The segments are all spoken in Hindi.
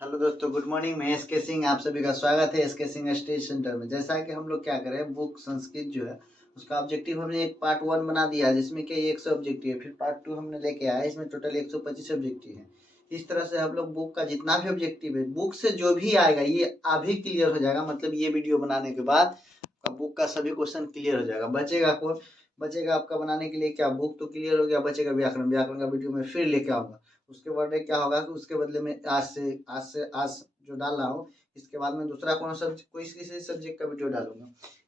हेलो दोस्तों, गुड मॉर्निंग। मैं एसके सिंह, आप सभी का स्वागत है एसके सिंह स्टडी सेंटर में। जैसा कि हम लोग क्या करें, बुक संस्कृत जो है उसका ऑब्जेक्टिव हमने एक पार्ट 1 बना दिया है, जिसमें कि 100 ऑब्जेक्टिव है। फिर पार्ट 2 हमने लेके आए, इसमें टोटल 125 ऑब्जेक्टिव है। इस तरह से हम लोग बुक का जितना भी ऑब्जेक्टिव है, बुक से जो भी आएगा ये अभी क्लियर हो जाएगा। मतलब ये वीडियो बनाने के बाद बुक का सभी क्वेश्चन क्लियर हो जाएगा। बचेगा कौन? बचेगा आपका बनाने के लिए क्या, बुक तो क्लियर हो गया, बचेगा व्याकरण। व्याकरण का वीडियो में फिर लेके आऊंगा। उसके बाद क्या होगा कि उसके बदले में आज जो डाल रहा हूँ, इसके बाद में दूसरा कौन सा कोई किसी सब्जेक्ट का वीडियो डालूंगा।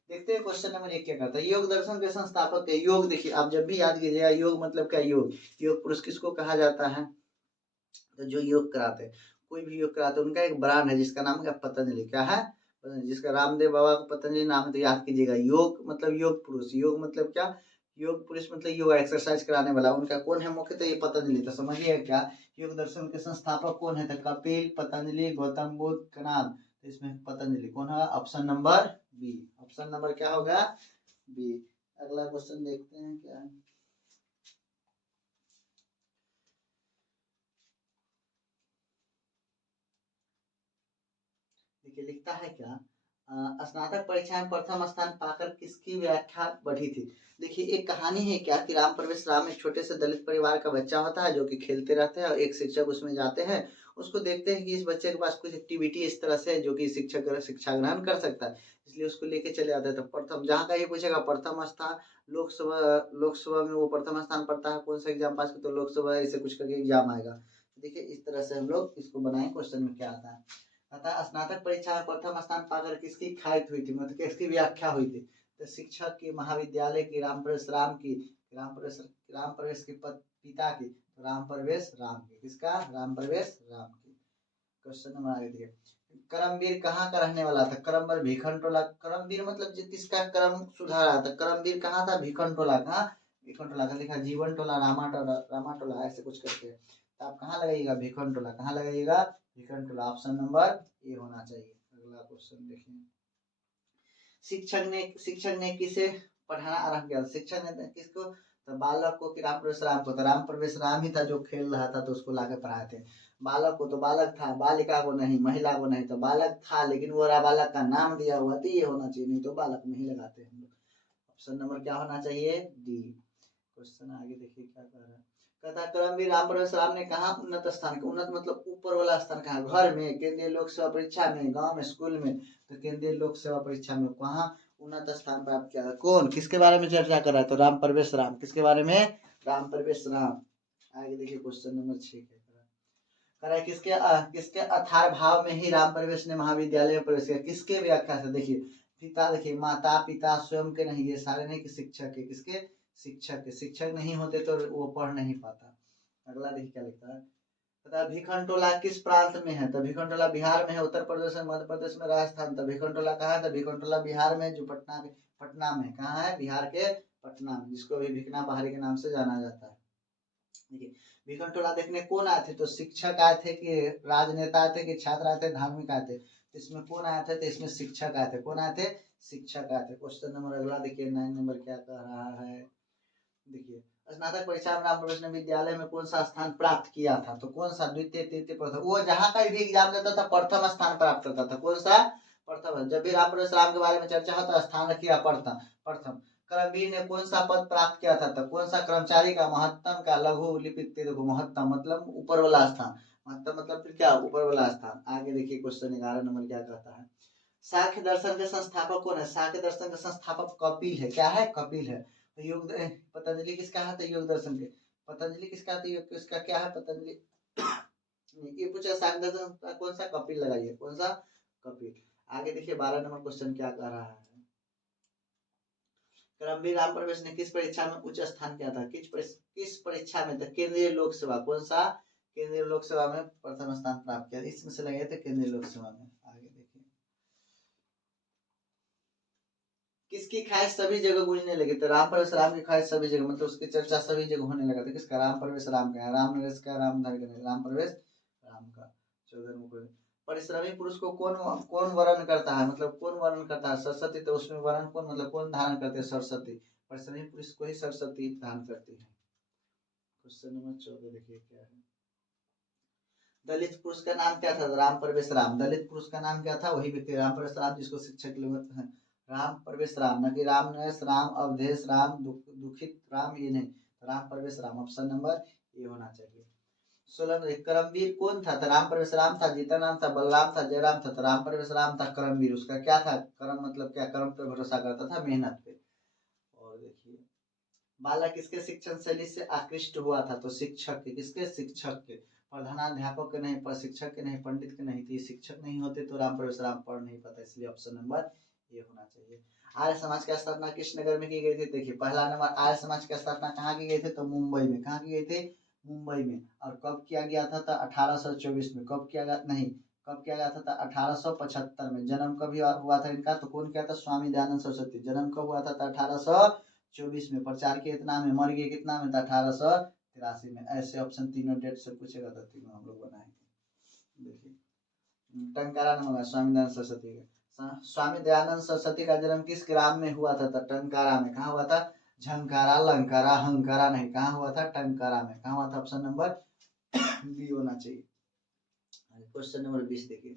देखते हैं क्वेश्चन नंबर 1 क्या करता है। योग दर्शन के संस्थापक है। योग देखिए, आप जब भी याद कीजिएगा, योग मतलब क्या, योग योग पुरुष किसको कहा जाता है? तो जो योग कराते हैं, कोई भी योग कराते हैं, उनका एक ब्रांड है जिसका नाम क्या, पतंजलि। क्या है? जिसका रामदेव बाबा का पतंजलि नाम है। तो याद कीजिएगा, योग मतलब योग पुरुष। योग मतलब क्या? योग पुरुष मतलब योगा एक्सरसाइज कराने वाला। उनका कौन है मुख्य? तो ये पतंजलि। तो समझिए क्या, योग दर्शन के संस्थापक कौन है? तो कपिल, पतंजलि, गौतम बुद्ध, कणाद। तो इसमें पतंजलि कौन है? Option number B. Option number क्या होगा? बी। अगला क्वेश्चन देखते हैं क्या है। देखिए लिखता है क्या, स्नातक परीक्षा में प्रथम स्थान पाकर किसकी व्याख्या बढ़ी थी? देखिए एक कहानी है क्या कि राम प्रवेश राम एक छोटे से दलित परिवार का बच्चा होता है जो कि खेलते रहते हैं, और एक शिक्षक उसमें जाते हैं। उसको देखते हैं कि इस बच्चे के पास कुछ एक्टिविटी इस तरह से है जो कि शिक्षक शिक्षा ग्रहण कर सकता है, इसलिए उसको लेके चले जाते हैं। तो प्रथम जहाँ का ये पूछेगा, प्रथम स्थान लोकसभा। लोकसभा में वो प्रथम स्थान पड़ता है। कौन सा एग्जाम पास कर, तो लोकसभा ऐसे कुछ करके एग्जाम आएगा। देखिए इस तरह से हम लोग इसको बनाए, क्वेश्चन में क्या आता है। अतः स्नातक परीक्षा में प्रथम स्थान पाकर किसकी ख्याति हुई थी, मतलब किसकी व्याख्या हुई थी? तो शिक्षक की, महाविद्यालय की, राम प्रवेश राम की, राम प्रवेश के पिता की। तो राम प्रवेश राम की। किसका? राम प्रवेश राम की। क्वेश्चन नंबर आगे देखिए, करमवीर कहाँ का रहने वाला था? करमवीर भीखनटोला। करमवीर मतलब जिसका कर्म सुधारा था। करमवीर कहाँ था? भीखनटोला। कहाँ? भीखनटोला का। लिखा जीवन टोला, रामाटोला, रामाटोला ऐसे कुछ करके। तो आप कहाँ लगाइएगा? भीखनटोला। कहाँ लगाइएगा? भीखनटोला। ऑप्शन नंबर ए होना चाहिए। अगला क्वेश्चन देखिए, शिक्षक ने किसे पढ़ाना आरंभ किया? शिक्षक ने किसको? तो बालक को कि राम प्रवेश राम को? तो राम प्रवेश राम ही था जो खेल रहा था, तो उसको लाके पढ़ाए थे। बालक को तो बालक था, बालिका को नहीं, महिला को नहीं। तो बालक था लेकिन वो बालक का नाम दिया हुआ, तो ये होना चाहिए, नहीं तो बालक नहीं लगाते हम लोग। ऑप्शन नंबर क्या होना चाहिए? डी। क्वेश्चन आगे देखिए क्या कह रहा है। कहता करमवीर राम प्रवेश राम ने कहा उन्नत स्थान? उन्नत मतलब ऊपर वाला स्थान कहा? घर में, केंद्रीय लोक सेवा परीक्षा में, गांव में, स्कूल में। तो केंद्रीय लोक सेवा परीक्षा में कहा उन्नत स्थान प्राप्त किया था। कौन किसके बारे में चर्चा कर रहा है? तो राम प्रवेश राम। किसके बारे में? राम प्रवेश राम। आगे देखिए क्वेश्चन नंबर 6 क्या है। किसके अथार भाव में ही राम प्रवेश ने महाविद्यालय में प्रवेश किया? किसके व्याख्या से? देखिए पिता, देखिए माता पिता स्वयं के नहीं, ये सारे नहीं कि शिक्षक के। किसके? शिक्षक के। शिक्षक नहीं होते तो वो पढ़ नहीं पाता। अगला देखिए क्या लिखता है। पता भीखनटोला किस प्रांत में है? तो भीखनटोला बिहार में है, उत्तर प्रदेश में, मध्य प्रदेश में, राजस्थान। तो भीखनटोला कहाँ है? तो भीखनटोला बिहार में, जो पटना में। कहाँ है? बिहार के पटना में, जिसको अभी भिकना पहाड़ी के नाम से जाना जाता है। देखिए भीखनटोला देखने कौन आए थे? तो शिक्षक आए थे कि राजनेता आए थे कि छात्र आए थे, धार्मिक आए थे? तो इसमें कौन आए थे? तो इसमें शिक्षक आए थे। कौन आए थे? शिक्षक आए थे। क्वेश्चन नंबर अगला देखिए 9 नंबर क्या कह रहा है। देखिए स्नातक परीक्षा में राम प्रवेश ने विद्यालय में कौन सा स्थान प्राप्त किया था? तो कौन सा? द्वितीय, तृतीय, प्रथम। वो जहां का भी एग्जाम देता था प्रथम स्थान प्राप्त करता था। कौन सा? प्रथम। जब भी राम प्रवेश राम के बारे में चर्चा होता स्थान रखिएगा प्रथम। प्रथम। करमवीर ने कौन सा पद प्राप्त किया था? तो कौन सा? कर्मचारी का, महत्तम का, लघु लिपिक। देखो महत्तम मतलब ऊपर वाला स्थान। महत्तम मतलब फिर क्या? ऊपर वाला स्थान। आगे देखिए क्वेश्चन 11 नंबर क्या कहता है। सांख्य दर्शन के संस्थापक कौन है? सांख्य दर्शन के संस्थापक कपिल है। क्या है? कपिल है। तो योग पतंजलि किसका है? तो योग दर्शन के। पतंजलि किसका है? तो योग किसका क्या है? पतंजलि। ये पूछा सांख्य दर्शन का कौन सा? कपिल लगाइए। कौन सा? कपिल। आगे देखिए 12 नंबर क्वेश्चन क्या कह रहा है। करमवीर राम प्रवेश ने किस परीक्षा में उच्च स्थान किया था? किस परीक्षा में? तो केंद्रीय लोक सेवा। कौन सा? केंद्रीय लोक सेवा में प्रथम स्थान प्राप्त किया। इसमें से लगे थे केंद्रीय लोक सेवा में। आगे देखिए किसकी ख्वाहिश सभी जगह गूंजने लगी? तो राम प्रवेश राम की ख्वाहिश सभी जगह, मतलब उसकी चर्चा सभी जगह होने लगा था। किसका? राम प्रवेश राम का। राम नरेश का, राम राम प्रवेश राम का। 14 परिश्रमी पुरुष को कौन कौन वर्ण करता है? मतलब कौन वर्ण करता है? सरस्वती। तो उसमें वर्ण कौन, मतलब कौन धारण करते हैं? सरस्वती। परिश्रमी पुरुष को ही सरस्वती धारण करती है। क्वेश्चन नंबर 14 देखिए क्या है। दलित पुरुष का नाम क्या था? राम प्रवेश राम। दलित पुरुष का नाम क्या था? वही व्यक्ति राम प्रवेश राम जिसको शिक्षक लोग हैं। राम प्रवेश राम, न कि राम नरेश राम, अवधेश राम, दुखित राम, ये नहीं। राम प्रवेश राम, ऑप्शन नंबर ये होना चाहिए। 16 करमवीर कौन था? तो राम प्रवेश राम था। जीता नाम था, बलराम था, जयराम था। तो राम प्रवेश राम था करमवीर। उसका क्या था? कर्म मतलब क्या? कर्म पे भरोसा करता था, मेहनत पे। और देखिए बालक किसके शिक्षण शैली से आकृष्ट हुआ था? तो शिक्षक के। किसके? शिक्षक के। प्रधानाध्यापक के नहीं, शिक्षक के नहीं, पंडित के नहीं। तो ये शिक्षक नहीं होते तो राम प्रवेश राम पढ़ नहीं पाता, इसलिए ऑप्शन नंबर ये होना चाहिए। आर्य समाज की स्थापना किस नगर में की गई थी? देखिए पहला नंबर, आर्य समाज की स्थापना कहाँ की गई थी? तो मुंबई में। कहाँ की गई थी? मुंबई में। और कब किया गया था? तो 1824 में। कब किया गया? नहीं, कब किया गया था? तो 1875 में। जन्म कब हुआ था इनका? तो कौन किया था? स्वामी दयानंद सरस्वती। जन्म कब हुआ था? तो 1824 में। प्रचार किए कितना में? मर गए कितना में? 1883 में। ऐसे ऑप्शन तीनों डेट से पूछेगा तो तीनों हम लोग बनाएंगे। देखिए टंकारा नाम होगा स्वामी दयानंद सरस्वती का। स्वामी दयानंद सरस्वती का जन्म किस ग्राम में हुआ था? तो टंकारा में। कहाँ हुआ था? झंकारा, लंकारा, हंकारा नहीं। कहाँ हुआ था? टंकारा में। कहाँ हुआ था? ऑप्शन नंबर बी होना चाहिए। क्वेश्चन नंबर 20 देखिए,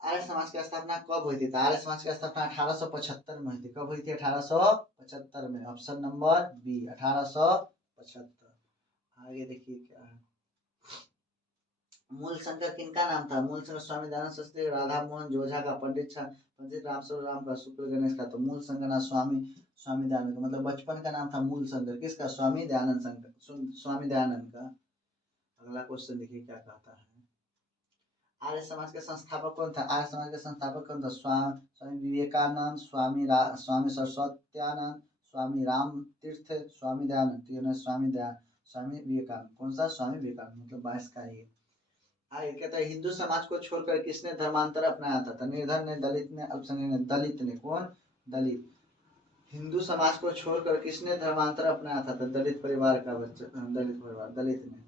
आर्य समाज की स्थापना कब हुई थी? तो आर्य समाज की स्थापना 1875 में हुई थी। कब हुई थी? 1875 में। Option number B 1875। आगे देखिए क्या है, मूल शंकर किनका नाम था? मूल शंकर स्वामी दयानंद सरस्वती, राधा मोहन जोझा का, पंडित रामस्वरूप राम का, शुक्ल गणेश का। तो मूल शंकर नाम स्वामी दयानंद का, मतलब बचपन का नाम था मूल शंकर। किसका? स्वामी दयानंद शंकर, स्वामी दयानंद का। अगला क्वेश्चन देखिए क्या कहता है, आर्य समाज के संस्थापक कौन था? आर्य समाज के संस्थापक कौन था? स्वामी विवेकानंद, स्वामी सरस्वत्यानंद, स्वामी राम तीर्थ, स्वामी दयानंद। स्वामी विवेकानंद। कौन सा? स्वामी विवेकानंद, मतलब 22 का ये। आगे कहता है हिंदू समाज को छोड़कर किसने धर्मांतर अपनाया था? तो निर्धन ने, दलित ने, अल्पसंख्यक ने। दलित ने। कौन? दलित। हिंदू समाज को छोड़कर किसने धर्मांतर अपनाया था? तो दलित परिवार का बच्चा, दलित परिवार, दलित ने।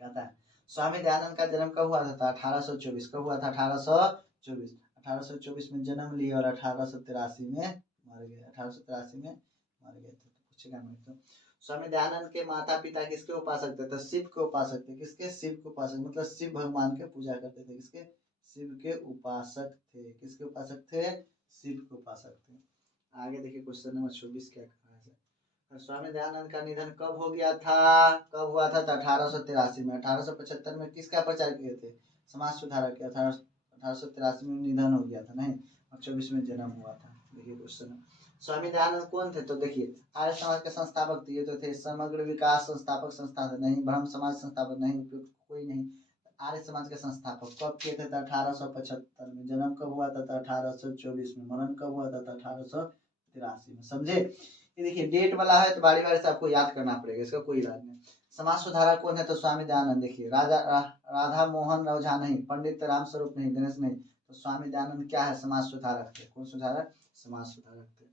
कहता है स्वामी दयानंद का जन्म कब हुआ था? 1824। कब हुआ था? 1824। 1824 में जन्म लिया और 1883 में मर गए। 1883 में मर गए थे। पूछेगा मैं तो। स्वामी दयानंद के माता पिता किसके उपासक थे? तो शिव के उपासक थे। किसके? शिव के उपासक, मतलब शिव भगवान के पूजा करते थे। किसके? शिव के उपासक थे। किसके उपासक थे? शिव के उपासक थे। आगे देखिए क्वेश्चन नंबर 24 क्या कहा है। स्वामी दयानंद का निधन कब हो गया था? कब हुआ था? तो 1883 में। 1875 में किसका प्रचार किए थे? समाज सुधारक के। 1883 में निधन हो गया था, नहीं, और 24 में जन्म हुआ था। देखिए क्वेश्चन, स्वामी दयानंद कौन थे? तो देखिए आर्य समाज के संस्थापक ये तो थे। समग्र विकास संस्थापक संस्था नहीं, ब्रह्म समाज संस्थापक नहीं, कोई नहीं। आर्य समाज के संस्थापक कब किए थे? 1875 में। जन्म कब हुआ था? 1824 में। मरण कब हुआ था? 1883 में। समझे? ये देखिए डेट वाला है तो बारी बारी से आपको याद करना पड़ेगा, इसका कोई इलाज नहीं। समाज सुधारक कौन है? तो स्वामी दयानंद। देखिए राधा मोहन ओझा नहीं, पंडित रामस्वरूप नहीं, गणेश नहीं। तो स्वामी दयानंद क्या है? समाज सुधारक थे। कौन सुधारक? समाज सुधारक थे।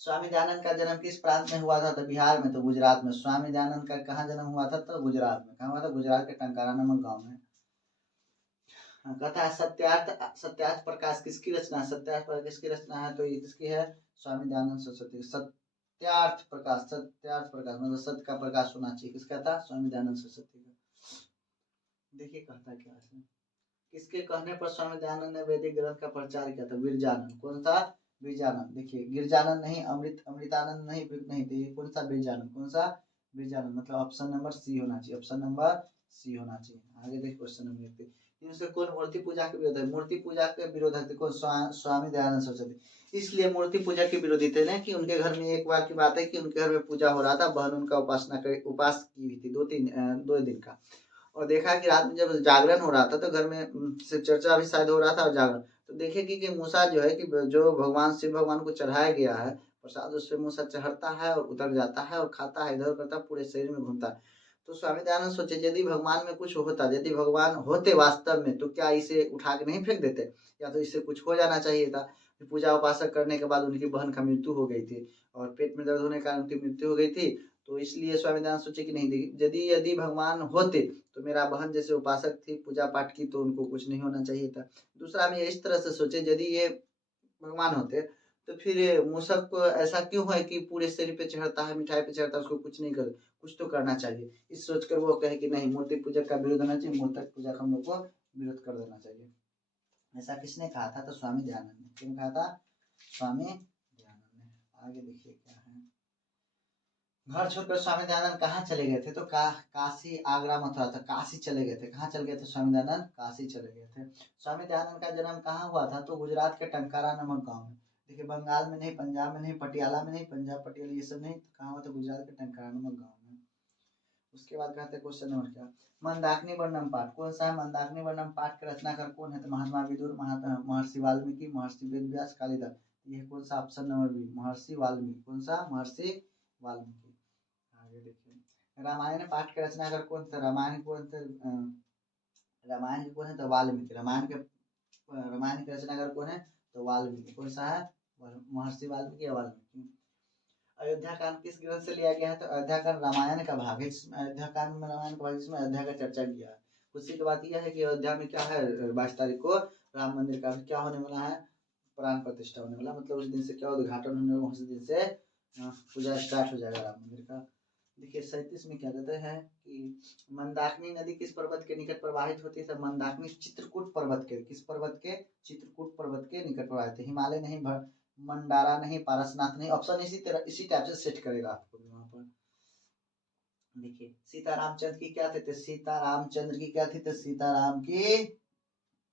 स्वामी दयानंद का जन्म किस प्रांत में हुआ था? तो बिहार में। तो गुजरात में। स्वामी दयानंद का कहाँ जन्म हुआ था? तो गुजरात में। कहाँ हुआ था? गुजरात के टंकारा नामक गाँव में। कहता है सत्यार्थ प्रकाश किसकी रचना? सत्यार्थ प्रकाश किसकी रचना है? तो ये किसकी है? स्वामी दयानंद सरस्वती। सत्यार्थ प्रकाश, सत्यार्थ प्रकाश मतलब सत्य का प्रकाश होना चाहिए। किसका था? स्वामी दयानंद सरस्वती का। देखिए कहता क्या है, किसके कहने पर स्वामी दयानंद ने वैदिक ग्रंथ का प्रचार किया था? गिरजानंद। कौन सा? गिरजानंद। देखिए गिरजानंद नहीं, अमृतानंद नहीं, नहीं, तो ये कौन सा? गिरजानंद। कौन सा? गिरजानंद, मतलब ऑप्शन नंबर सी होना चाहिए। ऑप्शन नंबर सी होना चाहिए। आगे देखिए क्वेश्चन नंबर 1, इनसे कौन मूर्ति पूजा के विरोध है? मूर्ति पूजा के विरोधक थे कौन? स्वामी दयानंद सरस्वती। इसलिए मूर्ति पूजा के विरोधी थे ना कि उनके घर में एक बार की बात है कि उनके घर में पूजा हो रहा था, बहन उनका उपास की हुई थी 2 दिन का। और देखा कि रात में जब जागरण हो रहा था तो घर में शिव चर्चा भी शायद हो रहा था और जागरण, तो देखे कि मूसा जो है कि जो भगवान शिव भगवान को चढ़ाया गया है प्रसाद, उस पर मूसा चढ़ता है और उतर जाता है और खाता है, इधर करता है, पूरे शरीर में घूमता है। तो स्वामी दयानंद सोचे यदि भगवान में कुछ होता, यदि भगवान होते वास्तव में, तो क्या इसे उठा के नहीं फेंक देते, या तो इससे कुछ हो जाना चाहिए था। पूजा उपासक करने के बाद उनकी बहन का मृत्यु हो गई थी और पेट में दर्द होने के कारण उनकी मृत्यु हो गई थी। तो इसलिए स्वामी दयानंद सोचे कि नहीं, यदि भगवान होते तो मेरा बहन जैसे उपासक थी पूजा पाठ की तो उनको कुछ नहीं होना चाहिए था। दूसरा में इस तरह से सोचे यदि ये भगवान होते तो फिर मूषक को ऐसा क्यों है कि पूरे शरीर पे चढ़ता है, मिठाई पे चढ़ता है, उसको कुछ नहीं कर, कुछ तो करना चाहिए। इस सोचकर वो कहे कि नहीं, मूर्ति पूजक का विरोध होना चाहिए, मूर्ति पूजक हम लोग को विरोध कर देना चाहिए। ऐसा किसने कहा था? तो स्वामी दयानंद ने। किसने कहा था? स्वामी दयानंद ने। आगे देखिए क्या है। घर छोड़कर स्वामी दयानंद कहाँ चले गए थे? तो काशी, आगरा, मथुरा था, काशी चले गए थे। कहाँ चले गए थे स्वामी दयानंद? काशी चले गए थे। स्वामी दयानंद का जन्म कहाँ हुआ था? तो गुजरात के टंकारा नामक गांव में। देखिए, बंगाल में नहीं, पंजाब में नहीं, पटियाला में नहीं, पंजाब पटियाला ये सब नहीं, तो कहाँ हुआ था? गुजरात के टंकारा नामक गाँव में। उसके बाद कहते हैं क्वेश्चन नंबर क्या, मंदाकिनी वर्णम पाठ कौन सा है? मंदाकिनी वर्णम पाठ के रचनाकार कौन है? तो महात्मा विदुर, महर्षि वाल्मीकि, महर्षि वेदव्यास, कालिदास। ये कौन सा? ऑप्शन नंबर बी, महर्षि वाल्मीकि। कौन सा? महर्षि वाल्मीकि। आगे देखिए, रामायण पाठ के रचनाकार कौन था? रामायण कौन थे? रामायण के कौन है? तो वाल्मीकि। रामायण के रचनाकार कौन है? तो वाल्मीकि। कौन सा है? महर्षि वाल्मीकि या वाल्मीकि। अयोध्या कांड किस ग्रंथ से लिया गया है? तो अयोध्या कांड रामायण का भाग है, जिसमें अयोध्या कांड में रामायण का भाग, जिसमें अयोध्या का चर्चा किया है। खुशी की बात यह है कि अयोध्या में क्या है, 22 तारीख को राम मंदिर का क्या होने वाला है? प्राण प्रतिष्ठा होने वाला। मतलब उस दिन से क्या उद्घाटन होने वाला, उस दिन से पूजा स्टार्ट हो जाएगा राम मंदिर का। देखिए 37 में क्या कहते हैं कि मंदाकिनी नदी किस पर्वत के निकट प्रवाहित होती है? मंदाकिनी चित्रकूट पर्वत के, किस पर्वत के? चित्रकूट पर्वत के निकट प्रवाहित है। हिमालय नहीं, मंडारा नहीं, पारसनाथ नहीं। ऑप्शन इसी तरह, इसी टाइप से सेट करेगा आपको वहां पर। देखिए, सीता रामचंद्र की क्या थी? तो सीता रामचंद्र की क्या थी? तो सीताराम की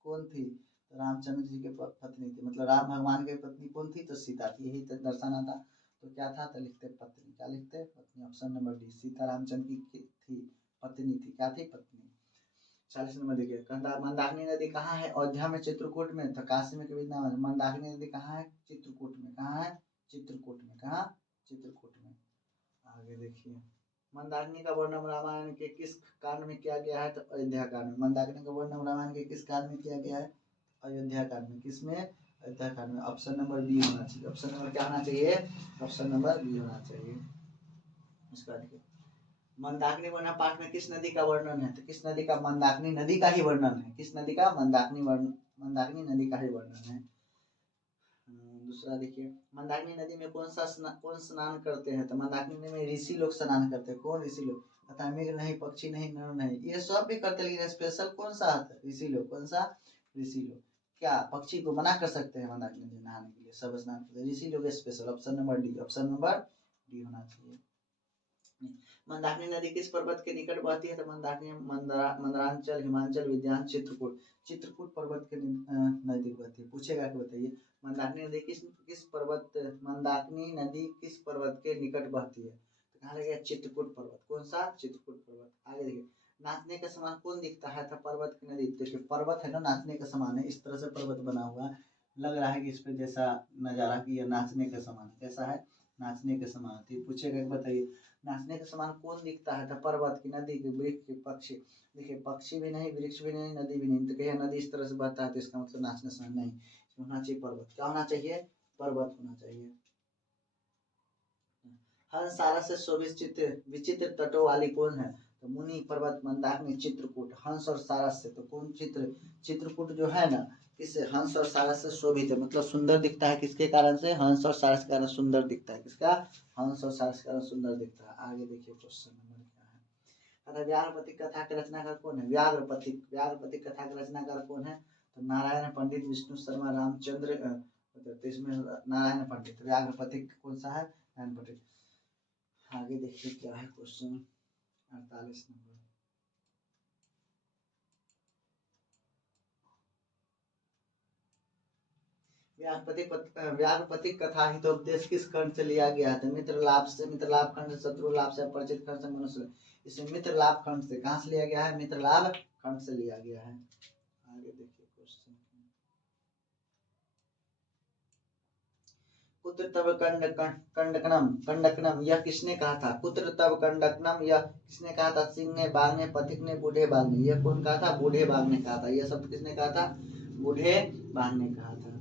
कौन थी? तो रामचंद्र जी के पत्नी थी। मतलब राम भगवान की पत्नी कौन थी? तो सीता थी। यही दर्शाना था। तो क्या था? तो लिखते पत्नी। क्या लिखते? पत्नी। Option number D, Sita Ramchandra की थी, पत्नी थी। क्या थी? पत्नी। 40 नंबर देखिए, मंदाकिनी नदी कहाँ है? अयोध्या में, चित्रकूट में। तो काशी में कभी नाम है। मंदाकिनी नदी कहाँ है? चित्रकूट में। कहाँ है? चित्रकूट में। कहाँ? चित्रकूट में। आगे देखिए, मंदाकिनी का वर्णन रामायण के किस कांड में किया गया है? तो अयोध्या कांड में। मंदाकिनी का वर्णन रामायण के किस कांड में किया गया है? अयोध्या कांड में। किसमें? अयोध्या कांड में। ऑप्शन नंबर बी होना चाहिए। ऑप्शन नंबर क्या होना चाहिए? ऑप्शन नंबर बी होना चाहिए। इसका देखिए, मंदाकिनी वर्णन पाठ में किस नदी का वर्णन है? तो किस नदी का? मंदाकिनी नदी का ही वर्णन है। किस नदी का? मंदाकिनी नदी का ही वर्णन है। दूसरा देखिए, मंदाकिनी नदी में कौन स्नान करते हैं? तो मंदाकिनी नदी में ऋषि लोग स्नान करते हैं। कौन ऋषि लोग? तथा मृग नहीं, पक्षी नहीं, नर नहीं, ये सब भी करते, लेकिन स्पेशल कौन सा आता है? ऋषि लोग। कौन सा? ऋषि लोग। क्या पक्षी को मना कर सकते हैं मंदाकिनी नदी नहाने के लिए? सब स्नान करते हैं, ऋषि लोग special. Option number D, option number D होना चाहिए। मंदाकिनी नदी किस पर्वत के निकट बहती है? तो मंदाकिनी मंदरांचल, हिमांचल, विंध्याचल, चित्रकूट। चित्रकूट पर्वत के नजदीक बहती है। पूछेगा कि बताइए, मंदाकिनी नदी मंदाकिनी नदी किस पर्वत के निकट बहती है? तो कहा गया चित्रकूट पर्वत। कौन सा? चित्रकूट पर्वत। आगे देखिए, नाचने के समान कौन दिखता है? था पर्वत की नदी। देखिए पर्वत है ना, नाचने के समान है। इस तरह से पर्वत बना हुआ है, लग रहा है कि इस पे जैसा नजारा कि यह नाचने के समान। कैसा है? नाचने के समान। तो पूछेगा बताइए, नाचने के समान कौन दिखता है? तो पर्वत की, नदी की, वृक्ष की, पक्षी। देखिए पक्षी भी नहीं, वृक्ष भी नहीं, नदी भी नहीं। तो कहिए नदी इस तरह से बहता है, तो इसका मतलब नाचने समान नहीं, होना चाहिए पर्वत। क्या होना चाहिए? पर्वत होना चाहिए। हंस सारस से शोभित विचित्र तटों वाली कौन है? तो मुनि, पर्वत, मंदाकिनी, चित्रकूट। हंस और सारस से तो कौन? चित्रकूट जो है ना, किससे? हंस और सारस से शोभित है। मतलब सुंदर दिखता है। किसके कारण से? हंस और सारस के कारण सुंदर दिखता है। किसका? हंस और सारस के कारण सुंदर दिखता है। आगे देखिए क्वेश्चन नंबर क्या है। अतः व्याघ्रपति कथा के रचनाकार कौन है? व्याघ्रपति कथा के रचनाकार कौन है? तो नारायण पंडित, विष्णु शर्मा, रामचंद्र, तो इसमें नारायण पंडित। व्याघ्रपति कौन सा है? नारायण पंडित। आगे देखिए क्या है क्वेश्चन 48 नंबर। व्याघ्रपति कथा हितोपदेश किस खंड से लिया गया है? मित्रलाभ से, मित्रलाभ खंड से, शत्रुलाभ से, अपरिचित खंड से, मनुष्य। इसमें मित्रलाभ खंड से। कहाँ से लिया गया है? मित्रलाभ खंड से लिया गया है। आगे देखिए क्वेश्चन, कुत्र तव कंडकनम यह किसने कहा था? कुत्र तव कंडकनम यह किसने कहा था? सिंह ने, बाघ ने, पथिक ने, बूढ़े बाघ ने। यह कौन कहा था? बूढ़े बाघ ने कहा था। यह शब्द किसने कहा था? बूढ़े बाघ ने कहा था।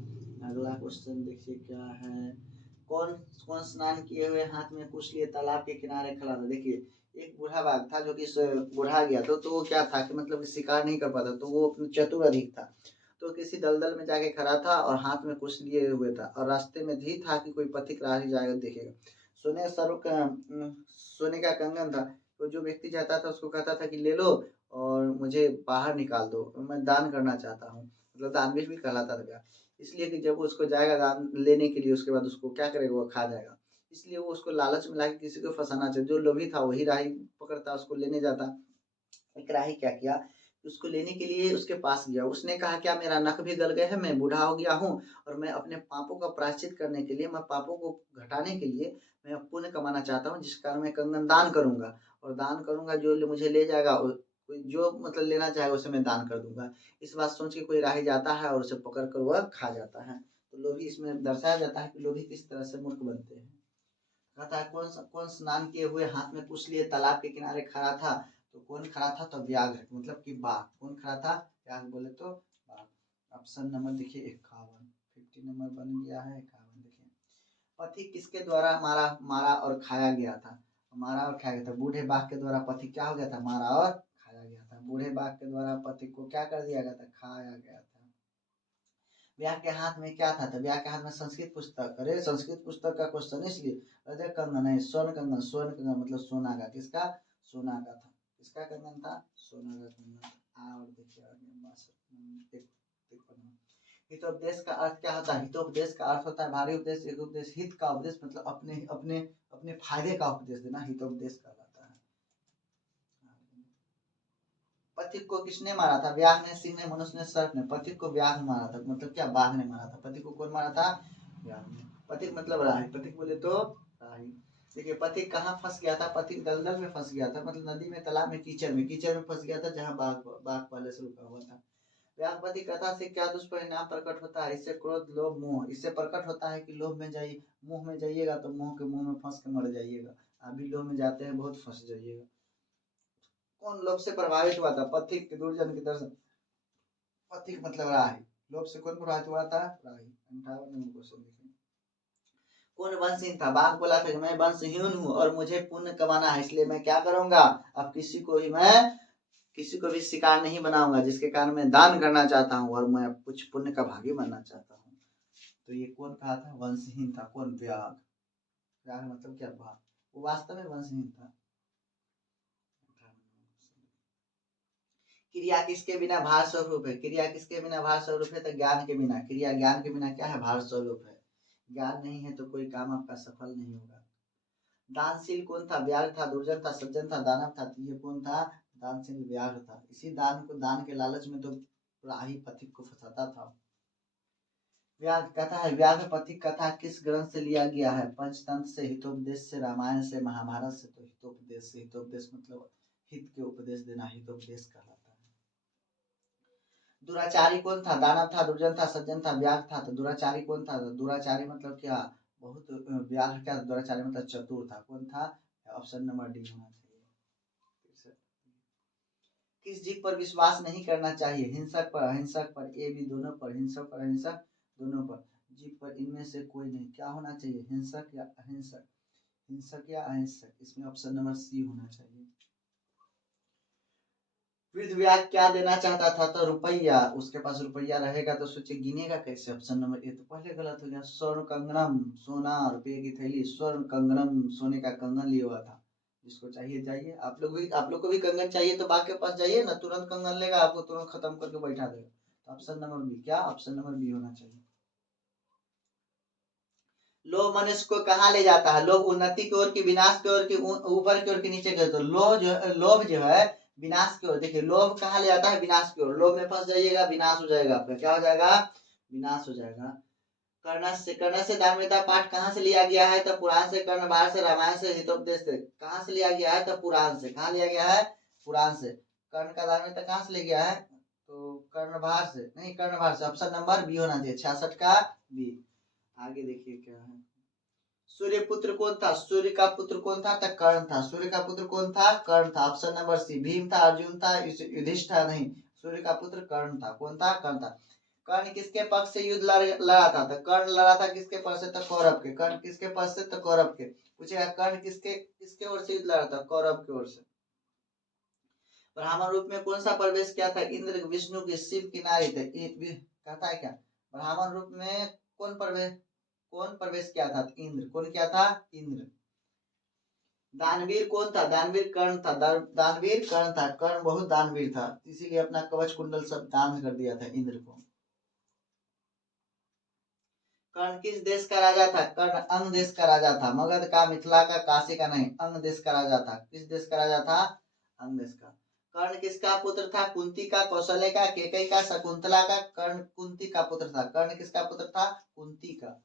अगला क्वेश्चन देखिए क्या है। कौन कौन स्नान किए हुए हाथ में कुछ लिए तालाब के किनारे खड़ा था? देखिए एक बूढ़ा बाघ था जो कि बूढ़ा गया तो वो क्या था कि मतलब शिकार नहीं कर पाता, तो वो अपने चतुर अधिक था। तो किसी दलदल में जाके खड़ा था और हाथ में कुछ लिए हुए था और रास्ते में भी था कि कोई पथिक राही जाएगा देखेगा। सोने का कंगन था, तो जो व्यक्ति जाता था उसको कहता था कि ले लो और मुझे बाहर निकाल दो, मैं दान करना चाहता हूँ, मतलब दानवीर भी कहलाता था। इसलिए कि जब उसको जाएगा दान लेने के लिए, उसके बाद उसको क्या करेगा, वो खा जाएगा। इसलिए वो उसको लालच में लाके किसी को फंसाना चाहिए। जो लोभी था वही राही पकड़ता, उसको लेने जाता। एक राही क्या किया, उसको लेने के लिए उसके पास गया। उसने कहा क्या मेरा नख भी गल गया है, मैं बूढ़ा हो गया हूँ और मैं अपने पापों का प्रायश्चित करने के लिए, मैं पापों को घटाने के लिए मैं पुण्य कमाना चाहता हूँ, जिस कारण मैं कंगन दान करूंगा और दान करूंगा, जो मुझे ले जाएगा, कोई जो मतलब लेना चाहे उसे मैं दान कर दूंगा। इस बात सोच के कोई राही जाता है और उसे पकड़ कर वह खा जाता है। तो लोभी इसमें दर्शाया जाता है कि लोभी किस तरह से मूर्ख बनते हैं। कहता है कौन स्नान किए हुए हाथ में कुछ लिए तालाब के किनारे खड़ा था, तो कौन खड़ा था, तो व्याघ्र, मतलब कि बाघ। कौन खड़ा था, व्याघ्र बोले तो बाघ। ऑप्शन नंबर देखिए 51, 50 नंबर बन गया है 51। देखिए पथी किसके द्वारा मारा मारा और खाया गया था, मारा और खाया गया था। बूढ़े बाघ के द्वारा पथी क्या हो गया था, मारा और खाया गया था। बूढ़े बाघ के द्वारा पथी को क्या कर दिया गया था, खाया गया था। व्याघ्र के हाथ में क्या था, तो व्याघ्र के हाथ में संस्कृत पुस्तक। अरे संस्कृत पुस्तक का क्वेश्चन इसलिए, अजय कंगन है, स्वर्ण कंगन। स्वर्ण कंगन मतलब सोना का, किसका, सोना का था। किसका कंगन था, सोना का कंगन। और देखिए हितोपदेश का अर्थ क्या होता है, हितोपदेश का अर्थ होता है भारी उपदेश, एक उपदेश, हित का उपदेश मतलब अपने अपने अपने फायदे का उपदेश देना, हितोपदेश कहलाता है। पथिक को किसने मारा था, व्याघ्र ने, सिंह ने, मनुष्य ने, सर्प ने। पथिक को व्याघ्र मारा था, मतलब क्या, बाघ ने मारा था। पथिक को कौन मारा था, व्याघ्र ने। पथिक मतलब राही, पथिक बोले तो राही। देखिए पथिक कहाँ फंस गया था, पथिक दलदल में फंस गया था, मतलब नदी में, तालाब में, कीचड़ में फंस गया था, जहाँ बाघ बाघ पहले से रुका हुआ था। व्याघ्रपति कथा से क्या दुष्परिणाम प्रकट होता है, इससे क्रोध लोभ मोह, इससे प्रकट होता है कि लोभ में जाइए, मुंह में जाइएगा तो मुंह के मुंह में फंस के मर जाइएगा। अभी लोभ में जाते हैं बहुत फंस जाइएगा। कौन लोभ से प्रभावित हुआ था, पथिक दुर्जन के दर्शन। पथिक मतलब राही, लोभ से कौन प्रभावित हुआ था, राही। 58 नंबर क्वेश्चन देखिए। कौन वंशहीन था, बाघ बोला था कि मैं वंशहीन हूँ और मुझे पुण्य कमाना है, इसलिए मैं क्या करूंगा, अब किसी को भी शिकार नहीं बनाऊंगा, जिसके कारण मैं दान करना चाहता हूँ और मैं कुछ पुण्य का भागी बनना चाहता हूँ। तो ये कौन कहा था, वंशहीन था। कौन, व्याघ्र। व्याघ्र मतलब क्या, बाघ। वो वास्तव में वंशहीन था। क्रिया किसके बिना भार स्वरूप है, क्रिया किसके बिना भार स्वरूप है, तो ज्ञान के बिना। क्रिया ज्ञान के बिना क्या है, भार स्वरूप है। ज्ञान नहीं है तो कोई काम आपका सफल नहीं होगा। दानशील कौन था, व्याघ्र था, दुर्जन था, सज्जन था, दानव था। ये कौन था, दानशील व्याघ्र था। इसी दान के लालच में तो राही पथिक को फंसाता था। व्याघ्र कथा है, व्याघ्र पथिक कथा किस ग्रंथ से लिया गया है, पंचतंत्र से, हितोपदेश से, रामायण से, महाभारत से। तो हितोपदेश से, हितोपदेश मतलब हित के उपदेश देना, हितोपदेश कहलाता है। दुराचारी कौन था, दानव था, दुर्जन था, सज्जन था, व्याघ्र था। तो दुराचारी कौन था, दुराचारी मतलब क्या, बहुत, व्याघ्र क्या, दुराचारी मतलब चतुर था। कौन था, ऑप्शन नंबर डी होना चाहिए। किस जीव पर विश्वास नहीं करना चाहिए, हिंसक पर, अहिंसक पर, ए बी दोनों पर, हिंसक पर, अहिंसक दोनों पर। जीव पर इनमें से कोई नहीं। क्या होना चाहिए, हिंसक या अहिंसक, हिंसक या अहिंसक। इसमें ऑप्शन नंबर सी होना चाहिए। वृद्ध व्याघ्र क्या देना चाहता था, तो रुपया। उसके पास रुपया रहेगा तो सोचे गिनेगा कैसे। ऑप्शन नंबर ए तो पहले गलत हो गया। स्वर्ण कंगनम, सोना, रुपये की थैली। स्वर्ण कंगनम, सोने का कंगन लिया हुआ था। जिसको चाहिए जाइए, आप लोग को भी कंगन चाहिए तो बाघ के पास जाइए ना, तुरंत कंगन लेगा, आपको तुरंत खत्म करके बैठा देगा। तो ऑप्शन नंबर बी, क्या, ऑप्शन नंबर बी होना चाहिए। लोभ मनुष्य को कहाँ ले जाता है, लोभ उन्नति की ओर की, विनाश की ओर की, ऊपर की ओर की, नीचे की ओर। तो लोभ जो है विनाश की ओर। देखिए लोभ कहाँ ले जाता है, विनाश की ओर। लोभ में फंस जाइएगा, विनाश हो जाएगा आपका। क्या हो जाएगा, विनाश हो जाएगा। कर्ण से धार्मिकता पाठ कहाँ से लिया गया है, तो पुराण से, कर्णभार से, रामायण से, हितोपदेश से। कहाँ से लिया गया है, तो पुराण से। कहाँ लिया गया है, पुराण से। कर्ण का धार्मिकता कहाँ से लिया गया है, तो कर्णभार से नहीं, कर्णभार से। ऑप्शन नंबर बी होना चाहिए, 66 का बी। आगे देखिए क्या है। सूर्य पुत्र कौन था, सूर्य का पुत्र कौन था, तो कर्ण था। सूर्य का पुत्र कौन था, कर्ण था। ऑप्शन नंबर सी। भीम था, अर्जुन था, युधिष्ठिर नहीं। सूर्य का पुत्र कर्ण था। कौन था, कर्ण था। कर्ण किसके पक्ष से युद्ध लड़ा था, तो कर्ण लड़ा था किसके पक्ष से, तो कौरव के। कर्ण किसके पक्ष से, तो कौरव के। पूछेगा कर्ण किसके किसके ओर से युद्ध लड़ा था, कौरव की ओर से। ब्राह्मण रूप में कौन सा प्रवेश किया था? इंद्र विष्णु के शिव की नारी थे। कहता है क्या ब्राह्मण रूप में कौन प्रवेश किया था? इंद्र। कौन किया था? इंद्र। दानवीर कौन था? दानवीर कर्ण था। दानवीर कर्ण था। कर्ण बहुत दानवीर था, इसीलिए अपना कवच कुंडल सब दान कर दिया था इंद्र को। कर्ण किस देश का राजा था? कर्ण अंग देश का राजा था। मगध का, मिथिला का, काशी का नहीं, अंग देश का राजा था। किस देश का राजा था? अंग देश का। कर्ण किसका पुत्र था? कुंती का, कौशल्य का, केकई का, शकुंतला का। कर्ण कुंती का पुत्र था। कर्ण किसका पुत्र था? कुंती का।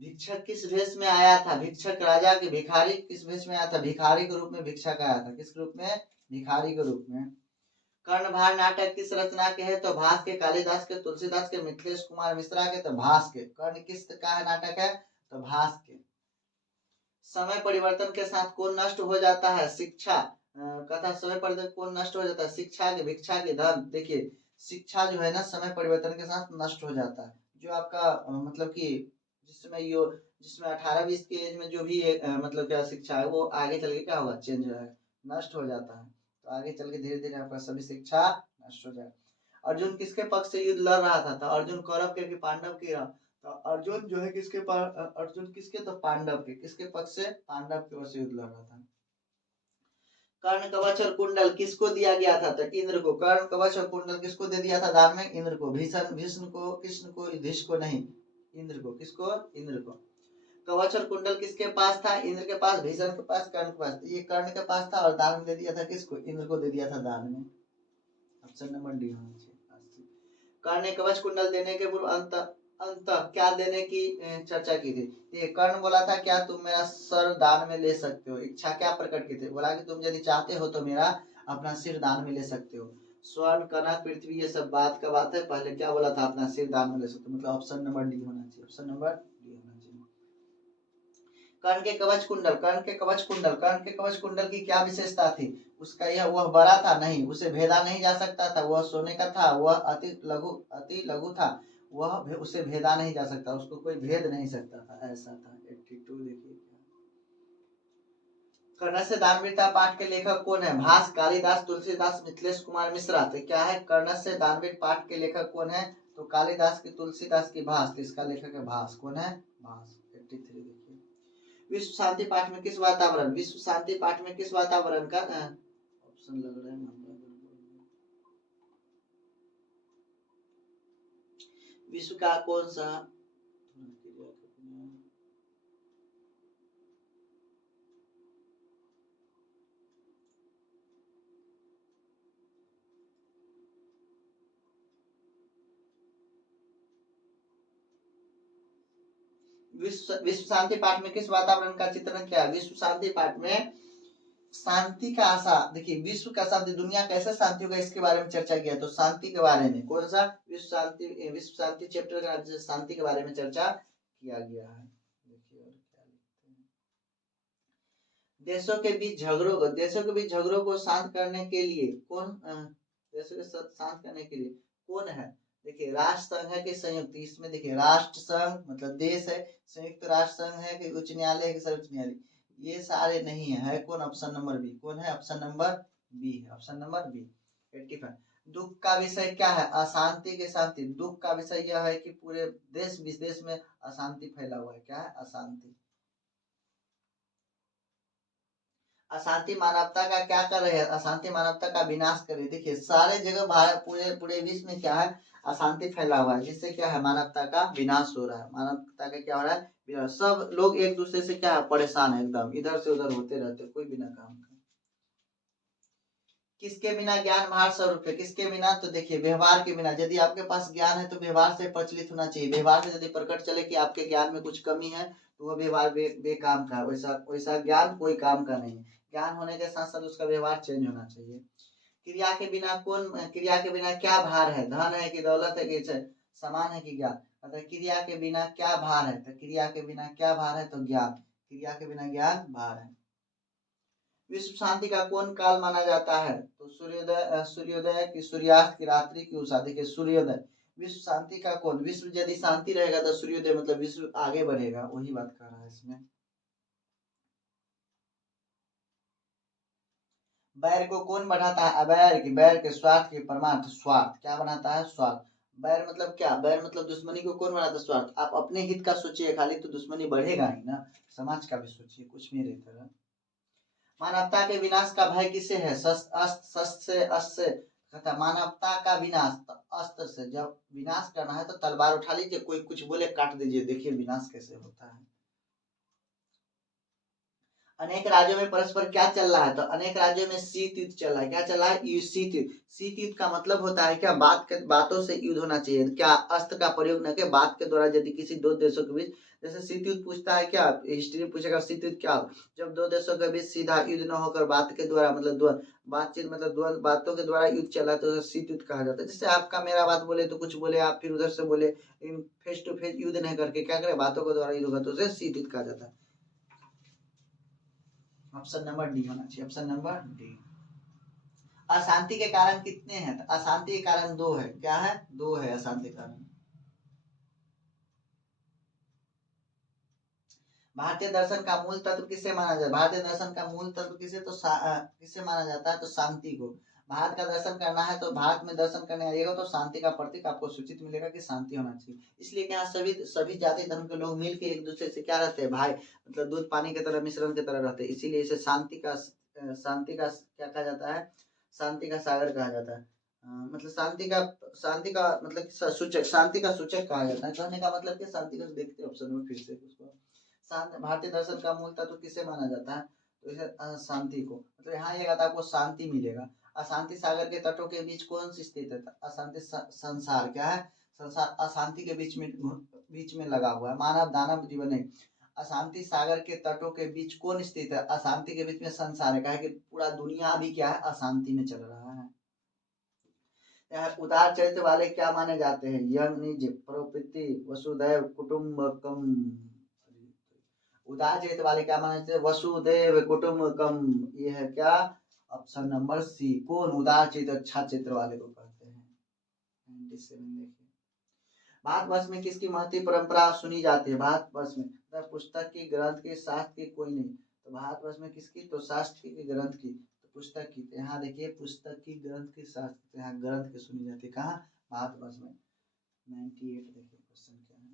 भिक्षक किस वेश में आया था? भिक्षक राजा के भिखारी किस वेश में आया था? भिखारी के रूप में भिक्षक आया था। किस रूप में? भिखारी के रूप में। कर्णभार नाटक किस रचना के है? तो भास के, कालिदास के, तुलसीदास के, मिथिलेश कुमार मिश्रा के। तो भास के। कर्ण किस का है नाटक है? तो भास के। समय परिवर्तन के साथ कौन नष्ट हो जाता है? शिक्षा। कथा समय परिवर्तन कौन नष्ट हो जाता है? शिक्षा के, भिक्षा के, धन। देखिए शिक्षा जो है ना समय परिवर्तन के साथ नष्ट हो जाता है। जो आपका मतलब कि जिसमें 18-20 की एज में जो भी मतलब क्या शिक्षा है वो आगे चल के क्या होगा? चेंज है, नष्ट हो जाता है। तो आगे चल के धीरे धीरे आपका सभी शिक्षा नष्ट हो जाए। अर्जुन किसके पक्ष से युद्ध लड़ रहा था? तो अर्जुन कौरव के कि पांडव के? तो अर्जुन जो है किसके अर्जुन किसके? तो पांडव के। किसके पक्ष से? पांडव के पक्ष से युद्ध लड़ रहा था। कर्ण कवच और कुंडल किसको दिया गया था? तो इंद्र को। कर्ण कवच और कुंडल किसको दे दिया था दान में? इंद्र को। भीष्म को, कृष्ण को, युधिष्ठिर को नहीं, इंद्र को। किसको? इंद्र को। कवच और कुंडल किसके पास था? इंद्र के पास, भीषण के पास, कर्ण के पास। ये कर्ण के पास था और दान में दे दिया था किसको? इंद्र को दे दिया था दान में। ऑप्शन नंबर डी होना चाहिए। कर्ण ने कवच कुंडल देने के पूर्व अंत क्या देने की चर्चा की थी? ये कर्ण बोला था क्या तुम मेरा सर दान में ले सकते हो? इच्छा क्या प्रकट की थी? बोला कि तुम यदि चाहते हो तो मेरा अपना सिर दान में ले सकते हो। स्वर्ण, कनक, पृथ्वी, ये सब बात का बात है। पहले क्या बोला था? अपना सिर दान में ले सकते हो। मतलब ऑप्शन नंबर डी होना चाहिए। ऑप्शन नंबर डी होना चाहिए। कर्ण के कवच कुंडल, कर्ण के कवच कुंडल, कर्ण के कवच कुंडल की क्या विशेषता थी? उसका यह वह बड़ा था? नहीं, उसे भेदा नहीं जा सकता था। वह सोने का था। वह अति लघु था। वह उसे भेदा नहीं जा सकता, उसको कोई भेद नहीं सकता था, ऐसा था। 82 देखिए। कर्ण से दानवीरता पाठ के लेखक कौन है? भास, कालिदास, तुलसीदास, मिथिलेश कुमार मिश्रा। तो क्या है? कर्ण से दानवीर पाठ के लेखक कौन है? तो कालिदास की, तुलसीदास की, भास। तो इसका लेखक है भास। कौन है? भास। 83 देखिए। विश्व शांति पाठ में किस वातावरण, विश्व शांति पाठ में किस वातावरण का ऑप्शन लग रहा है? विश्व का कौन सा विश्व शांति पाठ में किस वातावरण का चित्रण किया? विश्व शांति पाठ में शांति का आशा। देखिए विश्व का शांति, दुनिया कैसे शांति होगा इसके बारे में चर्चा किया। तो शांति के बारे में कौन सा? विश्व शांति चैप्टर का नाम से शांति के बारे में चर्चा किया गया है। देखिए और क्या लिखते हैं। देशों के बीच झगड़ों को शांत करने के लिए कौन देशों के शांत करने के लिए कौन है? देखिए राष्ट्र संघ है कि संयुक्त? इसमें देखिए राष्ट्र संघ मतलब देश है, संयुक्त राष्ट्र संघ है कि उच्च न्यायालय है कि सर्वोच्च न्यायालय? ये सारे नहीं है कौन? Option number B. कौन है? ऑप्शन नंबर बी है। Option number B. 85। दुख का विषय क्या है? अशांति के शांति। दुख का विषय यह है कि पूरे देश विदेश में अशांति फैला हुआ है। क्या है? अशांति। अशांति मानवता का क्या कर रही है? अशांति मानवता का विनाश कर रही है। देखिए सारे जगह भारत, पूरे पूरे विश्व में क्या है? अशांति फैला हुआ है, जिससे क्या है? मानवता का विनाश हो रहा है। मानवता का क्या हो रहा है? विनाश। सब लोग एक दूसरे से क्या है? परेशान है, एकदम इधर से उधर होते रहते, कोई बिना काम का। किसके बिना ज्ञान भार स्वरूप है? किसके बिना? तो देखिए व्यवहार के बिना। यदि आपके पास ज्ञान है तो व्यवहार से प्रचलित होना चाहिए। व्यवहार से यदि प्रकट चले कि आपके ज्ञान में कुछ कमी है तो वह व्यवहार बेकाम का है। वैसा ज्ञान कोई काम का नहीं। ज्ञान होने के साथ साथ उसका व्यवहार चेंज होना चाहिए। क्रिया के बिना क्रिया के बिना क्या भार है? धन है कि दौलत है कि समान है कि ज्ञान? अतः क्रिया के बिना क्या भार है? तो क्रिया के बिना क्या भार है? तो ज्ञान। क्रिया के बिना ज्ञान भार है। विश्व शांति का कौन काल माना जाता है? तो सूर्योदय की, सूर्यास्त की, रात्रि की, उषा। देखिए सूर्योदय। विश्व शांति का कौन? विश्व यदि शांति रहेगा तो सूर्योदय मतलब विश्व आगे बढ़ेगा, वही बात कर रहा है इसमें। बैर को कौन बढ़ाता है? अबैर की, बैर के स्वार्थ की, परमार्थ स्वार्थ क्या बनाता है? स्वार्थ। बैर मतलब क्या? बैर मतलब दुश्मनी को कौन बनाता है? स्वार्थ। आप अपने हित का सोचिए खाली तो दुश्मनी बढ़ेगा ही ना, समाज का भी सोचिए, कुछ नहीं रहता है। मानवता के विनाश का भय किसे है? शस्त्र से, अस्त्र से कहता मानवता का विनाश तो अस्त्र से। जब विनाश करना है तो तलवार उठा लीजिए, कोई कुछ बोले काट दीजिए, देखिए विनाश कैसे होता है। अनेक राज्यों में परस्पर क्या चल रहा है? तो अनेक राज्यों में शीत युद्ध चल रहा है। क्या चल रहा है? शीत युद्ध। शीत युद्ध का मतलब होता है क्या? बातों से युद्ध होना चाहिए, क्या अस्त्र का प्रयोग न के बात के द्वारा यदि किसी दो देशों के बीच, जैसे शीत युद्ध पूछता है क्या, हिस्ट्री पूछेगा शीत युद्ध क्या हो? जब दो देशों के बीच सीधा युद्ध न होकर बात के द्वारा मतलब बातचीत मतलब बातों के द्वारा युद्ध चला तो शीत युद्ध कहा जाता है। जैसे आपका मेरा बात बोले तो कुछ बोले आप, फिर उधर से बोले, फेस टू फेस युद्ध नहीं करके क्या करे, बातों के द्वारा युद्ध होगा तो उसे शीत युद्ध कहा जाता है। ऑप्शन नंबर डी होना चाहिए, ऑप्शन नंबर डी। अशांति के कारण कितने हैं? तो अशांति के कारण दो है। क्या है? दो है अशांति के कारण। भारतीय दर्शन का मूल तत्व किसे माना जाता है? भारतीय दर्शन का मूल तत्व किसे तो किसे माना जाता है? तो शांति को। भारत का दर्शन करना है तो भारत में दर्शन करने आइएगा तो शांति का प्रतीक आपको सूचित मिलेगा कि शांति होना चाहिए। इसलिए कि यहाँ सभी सभी जाति धर्म के लोग मिलकर एक दूसरे से क्या रहते हैं? भाई मतलब दूध पानी की तरह, मिश्रण की तरह रहते हैं। इसीलिए इसे शांति का क्या कहा जाता है? शांति का सागर कहा जाता है। मतलब शांति का मतलब सूचक, शांति का सूचक कहा जाता है। कहने का मतलब कि शांति का देखते हैं ऑप्शन में फिर से उसको। शांत भारतीय दर्शन का मूल तत्व किसे माना जाता है? तो इसे शांति को। मतलब यहाँ ये आता है आपको शांति मिलेगा। अशांति सागर के तटों के बीच कौन सी स्थित है? अशांति संसार क्या है? संसार अशांति के बीच में लगा हुआ है। मानव दानव जीवन है। अशांति सागर के तटों के बीच कौन स्थित है? अशांति के बीच में संसार है। क्या है कि पूरा दुनिया अभी क्या है? अशांति में चल रहा है। उदार चरित्र वाले क्या माने जाते हैं? यम निज प्रवृत्ति वसुदैव कुटुम्बकम। उदार चरित्र वाले क्या माने जाते हैं? वसुदैव कुटुम्बकम। ये है क्या? Option number C. कौन उदार चरित्र, अच्छा चित्र वाले को कहते हैं। 97 देखिए। भारतवर्ष में किसकी महती परंपरा सुनी जाती है? भारतवर्ष में पुस्तक की, ग्रंथ की, शास्त्र की, कोई नहीं। तो भारतवर्ष में किसकी? तो शास्त्र की, ग्रंथ की, तो पुस्तक की। तो यहाँ देखिए पुस्तक की, ग्रंथ की, शास्त्र की, यहाँ ग्रंथ की सुनी जाती है। कहाँ? भारतवर्ष में। 98 देखिए क्वेश्चन क्या है।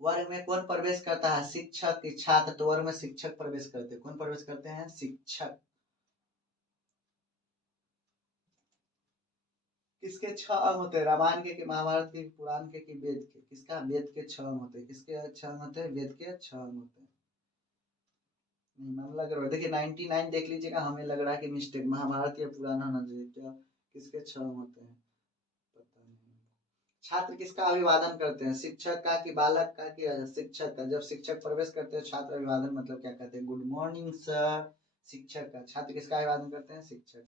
वर्ग में कौन प्रवेश करता है? शिक्षक की, छात्र। तो वर्ग में शिक्षक प्रवेश करते हैं। कौन प्रवेश करते हैं? शिक्षक। किसके 6 अंग होते हैं? रामायण के, महाभारत के, पुराण के, कि वेद के? किसका? वेद के 6 अंग होते हैं। किसके 6 अंग होते हैं? वेद के 6 अंग होते हैं। मन लग रहा है देखिए 99 देख लीजिएगा, हमें लग रहा है कि मिस्टेक महाभारत या पुराना होना चाहिए। क्या किसके 6 अंग होते हैं? पता नहीं। छात्र किसका अभिवादन करते हैं? शिक्षक का कि बालक का कि शिक्षक का? जब शिक्षक प्रवेश करते हैं छात्र अभिवादन मतलब क्या कहते हैं? Good morning sir. शिक्षक का। छात्र किसका अभिवादन करते हैं? शिक्षक।